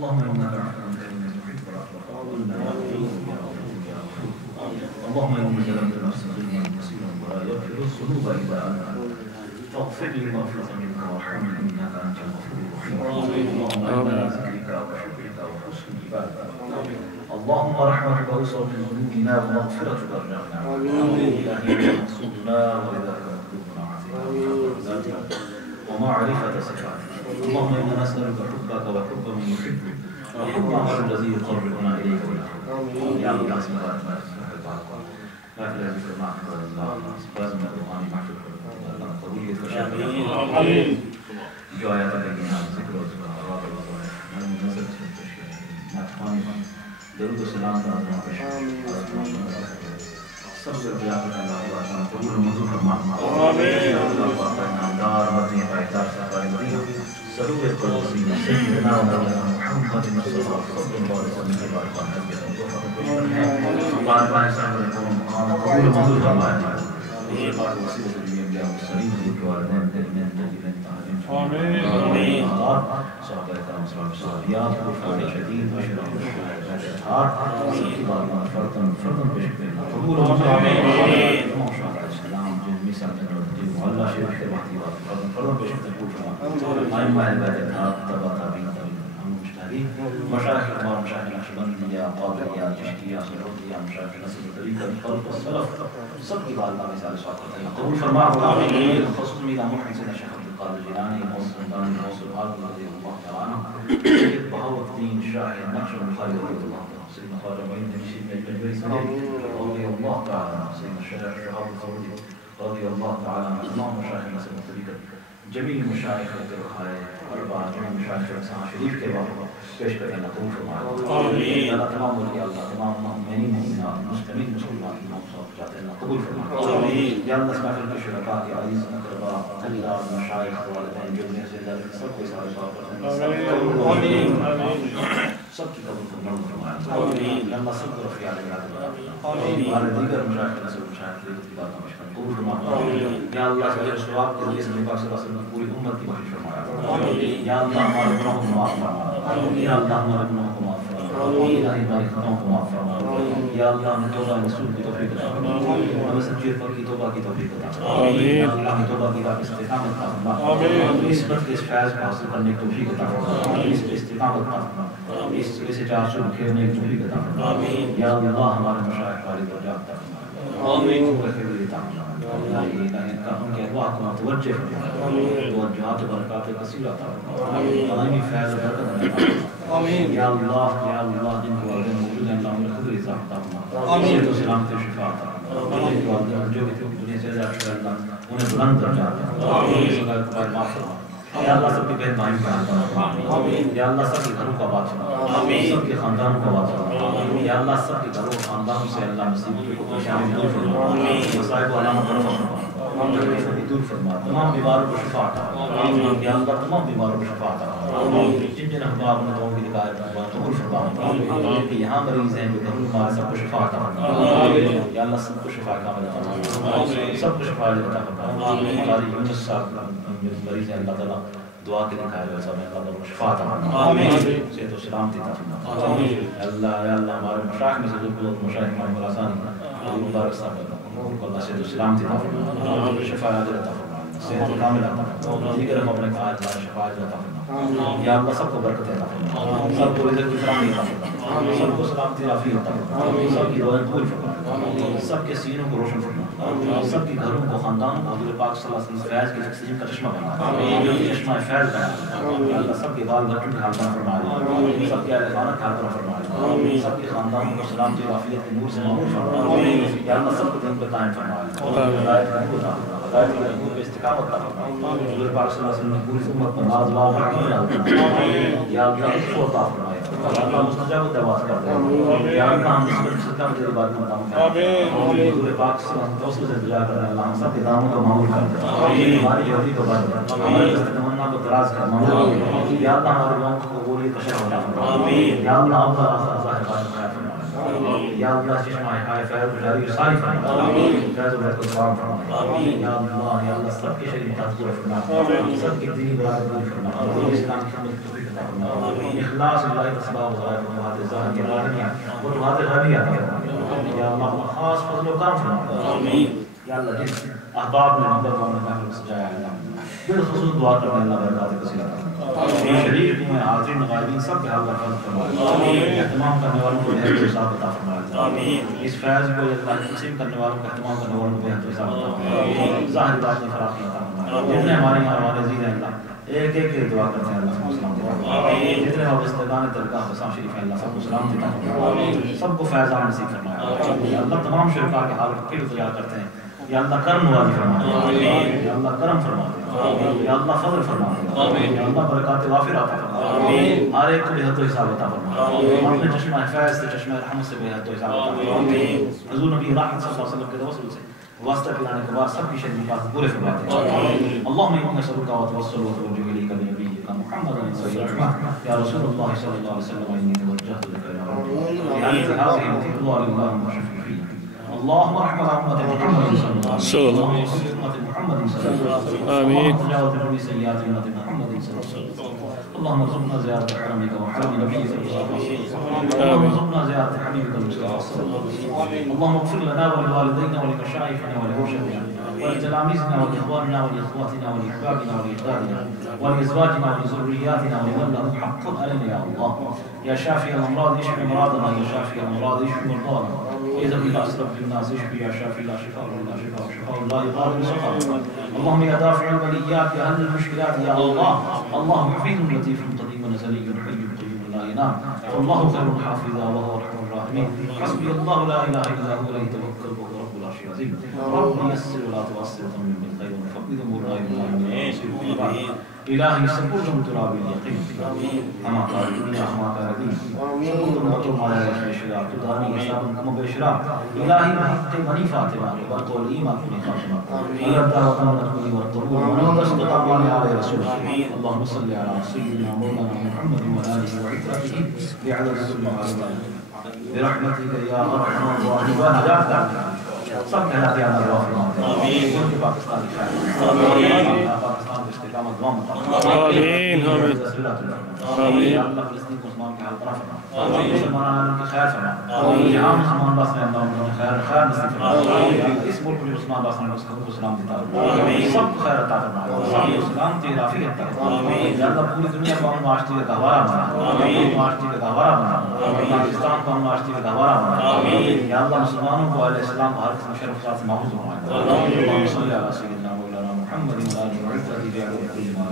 اللهم إنك عفو كريم تحب العفو فاعف عنا يا غفور يا غفور يا غفور. اللهم إني ظلمت نفسي ظلما كثيرا ولا يغفر الذنوب إلا أنت فاغفر لي مغفرة منك وارحمني إنك أنت الغفور الرحيم. اللهم إنا على ذكرك وشكرك وحسن عبادتك. اللهم رحمتك أوسع من ذنوبنا ومغفرتك أرجعنا. إلهي مقصودنا ولذلك مطلوبنا عزيزا ومعرفة صفاتك. اللهم إنا نسألك حبك وحب من يحبك وحب العمل الذي يقربنا إليك ويحبك. يا الله اسمك لا في هذه المعرفة الله لازم الروحاني معرفة الله قبولية وشامل جو آيات لكن ذكر وزبارات وزبارات من نزل ناتخواني درود السلام سب سے بجا کر اللہ قبول منظور فرما. آمین. نامدار مدنی پائیدار سفر مدینہ سرور قدسی سیدنا و مولانا محمد صلی اللہ علیہ وسلم کے بارگاہ میں قبول منظور فرمائے. یہ بات وسیلۃ الانبیاء والمرسلین کے والدین تجمین تجمین آمین. آمین. صحابہ کرام صحابیات کفار شدید اشراف الشهداء سب کی بارگاہ فرتن پیش کرنا قبول آمین. السلام جن مثال اللہ شریف کے وحدی فرتن پیش کرنا ائمہ اہل بیت تبع تابعین ہم مجتہدین مشایخ کبار مشایخ نقشبندیہ قادریہ چشتیہ سلوکیہ مشایخ نصر طریقہ خلف السلف سب کی بارگاہ میں سال سوال قبول فرما. آمین. خصوصا میرا محسن شیخ عبدالقادر جیلانی موسم دانی موسم عالم رضی اللہ تعالی عنہ سید بہاوت الدین شاہ نقش البخاری رضی اللہ تعالی عنہ سیدنا خواجہ معین نشید مجبری سنید رضی اللہ تعالی عنہ سیدنا شیخ شہاب الثوری رضی اللہ تعالی عنہ تمام مشایخ نصر طریقہ جمیع مشایخ الرخائے اربعہ جمیع مشایخ رسان شریف کے بعد پیش کریں اللہ قبول فرمائے. آمین. اللہ تمام اولیاء اللہ تمام مؤمنین مومنات مسلمین مسلمات تمام صاحب جاتے ہیں اللہ قبول فرمائے. آمین. یا اللہ اسماء کے شرکاء کے عزیز اقرباء اللہ مشایخ والدین جمعہ سے ذلك سب کو سارے صاحب آمین. آمین. سب کی قبول فرمائے. آمین. یا اللہ سب کو رفیع علیہ آمین. ہمارے دیگر مشایخ نصر مشایخ کی بات مشکل قبول فرمائے. یا اللہ سب کے ثواب کے ذریعے سے نبی پاک صلی اللہ علیہ وسلم پوری امت کی بخشش فرمائے. آمین. یا اللہ ہمارے گناہوں کو معاف فرما. یا اللہ ہمارے گناہوں کو معاف فرما. الہی ہماری خطاؤں کو معاف فرما. یا اللہ ہمیں توبہ رسول کی توفیق عطا فرما. ہمیں سچی پر کی توبہ کی توفیق عطا فرما. یا اللہ ہمیں توبہ کی راہ استقامت عطا فرما. اس بات کے اس فیض کو حاصل کرنے کی توفیق عطا فرما. اس پہ استقامت عطا فرما. اس سے چار سو کھیلنے کی توفیق عطا فرما. یا اللہ ہمارے مشایخ والی درجات عطا فرما. آمین. ان کے ارواح کو متوجہ فرما. توجہات برکات کثیرہ عطا فرما. دائمی فیض برکت آمین. یا اللہ جن کے والدین موجود ہیں اللہ انہیں خود رضا عطا فرما. آمین. تو سلامت شفا عطا فرما. جن کے والدین جو بھی دنیا سے جاتے ہیں اللہ انہیں بلند درجات عطا فرما. آمین. سگائے قبائل معاف فرما. یا اللہ سب کی بہن بھائیوں کا حق فرما. آمین. یا اللہ سب کے گھروں کا بات فرما. آمین. سب کے خاندانوں کا بات فرما. آمین. یا اللہ سب کے گھروں خاندانوں سے اللہ مصیبتوں کو پریشانی دور فرما. آمین. مصائب و علامت فرما. دور فرما. تمام بیماروں کو شفا عطا فرما. یا اللہ تمام بیماروں کو شفا عطا فرما. جن جن احباب نے دعاؤں کی ہدایت قبول فرما. کہ یہاں مریض ہیں جو گھروں میں سب کو شفا عطا فرما. یا اللہ سب کو شفا کامل عطا فرما. سب کو شفا عطا فرما. ہماری یونس صاحب مریض ہیں اللہ تعالیٰ دعا کے لکھا ہے ویسا میں اللہ تعالیٰ شفا عطا فرما. آمین. صحت و سلامتی عطا فرما. آمین. یا اللہ ہمارے مشایخ میں سے جو مشایخ ہمارے ملاسانی مبارک صاحب اللہ صحت و سلامتی عطا فرما. شفا عاجل عطا فرما. صحت کامل عطا فرما. دیگر ہم اپنے کہا ہے شفا عاجل عطا فرما. یا اللہ سب کو برکت عطا فرما. سب کو رزق فراہمی عطا فرما. سب کو سلامتی عافیت عطا فرما. سب کی دعائیں قبول فرما. سب کے سینوں کو روشن فرما. سب کے گھروں کو خاندانوں کو حضور پاک صلی اللہ علیہ وسلم فیض کے تقسیم کا چشمہ بنا. چشمہ فیض بنا. اللہ سب کے بال بچوں کے حال فرما. سب کے اہل خانہ کے حال فرما. سب کے خاندانوں کو سلامتی و عافیت کے نور سے معمور فرما. یا اللہ سب کو دن پہ قائم فرما. ہدایت کا نور عطا فرما. ہدایت کے نور پہ استقامت عطا فرما. حضور پاک صلی اللہ علیہ وسلم نے پوری امت پر ناز و رحمت عطا فرما. یا اللہ اس کو عطا فرما. اللہ مستجاب دعوات کرتے ہیں. یا اللہ ہم اس صدقہ میں تیری بات میں آمین. حضور پاک صلی اللہ علیہ وسلم سے دعا کرنا اللہ ہم سب کے داموں کو معمول کر دے. ہماری یہودی کو بات کر. ہماری تمنا کو دراز کر. یا اللہ ہمارے دعاؤں کو قبولیت کا شرف عطا فرما. یا اللہ ہم کا ظاہر بات فرما. یا اللہ چشمہ حقائق فیض جاری ساری فرما. فیض و برکت تمام فرما. یا اللہ سب کے شریعت تحفظ فرما. سب کے دینی برادری فرما. اسلام کی خدمت کی توفیق عطا فرما. اخلاص اللہ اسباب وظائف وجوہات ظاہر کی راہنیاں وجوہات غیبیہ عطا فرما یا اللہ خاص فضل و کرم فرما یا اللہ جن احباب نے نمبر دعا میں محفل سجایا ہے بالخصوص دعا کرنے اللہ برکات کثیر عطا فرما شریف میں حاضرین غائبین سب کے حال کا فضل فرما اہتمام کرنے والوں کو بہتر حساب عطا فرما اس فیض کو اللہ تقسیم کرنے والوں کو اہتمام کرنے والوں کو بہتر حساب عطا فرما ظاہر باطنی فراخی عطا فرما جتنے ہماری ہمارے عزیز ہیں اللہ ایک ایک کے دعا کرتے ہیں اللہ سب کو سلام جتنے وابستگان درگاہ بسام شریف ہیں اللہ سب کو سلام دیتا فرما سب کو فیضان نصیب فرمایا اللہ تمام شرکاء کے حال پھر دعا کرتے ہیں یا اللہ کرم نوازی فرما یا اللہ کرم فرما یا اللہ فضل فرما یا اللہ برکات وافر عطا فرما ہر ایک کو بے حد و حساب عطا فرما اپنے چشمہ فیض سے چشمہ رحمت سے بے حد و حساب عطا فرما حضور نبی رحمت صلی اللہ علیہ وسلم کے توسل سے واسطہ پلانے کے بعد سب کی شریفات پورے فرماتے ہیں اللہم انا نسألک وتوسل وتوجه الیک بنبیک محمد صلی اللہ علیہ وسلم یا رسول اللہ صلی اللہ علیہ وسلم انی توجہت لک یا رب بأنت هذه الفضل اللهم شفع فيها اللهم رحمة أمة محمد صلى الله عليه وسلم أمة محمد صلى الله عليه وسلم آمين تجاوز من سيئات أمة محمد صلى الله عليه وسلم اللهم ارزقنا زيارة حرمك وحرم نبيك صلى الله عليه وسلم اللهم ارزقنا زيارة حبيبك المصطفى صلى الله عليه وسلم اللهم اغفر لنا ولوالدينا ولمشايخنا ولمرشدنا ولتلاميذنا ولإخواننا ولإخواتنا ولأحبابنا ولأحبابنا ولأزواجنا ولذرياتنا ولمن له حق علينا يا الله يا شافي الأمراض اشف مرضنا يا شافي الأمراض اشف مرضانا إذا بلا أسرف الناس اشفي يا شافي لا شفاء إلا شفاء شفاء الله يغادر سقما اللهم يا دافع البليات يا حل المشكلات يا الله الله حفيظ لطيف قديم نزلي حي قيوم لا ينام والله خير حافظا وهو أرحم الراحمين حسبي الله لا إله إلا هو عليه توكل وهو رب العرش العظيم رب يسر ولا تعسر وتمم بالخير وفقد أمورنا إلى الله إلهي سبورهم تراب اليقين أما قال الدنيا أما قال الدين سبورهم وطرم على الشيشرات تداني حسابا كما بشرا إلهي محق بني فاطمة وقول الإيمان كني خاتمة إلى الدعوة ونتكني والطبول ونوض استقامني على رسول اللهم صل على سيدنا مولانا محمد وآله وعترته بعدد كل معلومات برحمتك يا أرحم الراحمين نجات سب کہلاتے ہیں اللہ فرماتے ہیں آمین پاکستان کی خیر آمین پاکستان کی استقامت دعا مطلب آمین آمین اللہ فلسطین کو مسلمان کے حال طرح فرما آمین مسلمان کی خیر فرما آمین جہاں مسلمان باس نے اللہ انہوں نے خیر نصیب فرما آمین اس ملک میں مسلمان باس نے اس کو سلام دیتا آمین سب کو خیر عطا فرما سب کو سلام تی رافی عطا آمین یا اللہ پوری دنیا کو ہم معاشرے کا گہوارہ بنا آمین معاشرے کا گہوارہ بنا پاکستان کو ہم معاشرے کا گہوارہ بنا آمین یا اللہ مسلمانوں کو علیہ السلام ہر مشرف ذات محفوظ فرمائے اللهم صل على سيدنا مولانا محمد وآله وعزته جعله كل ما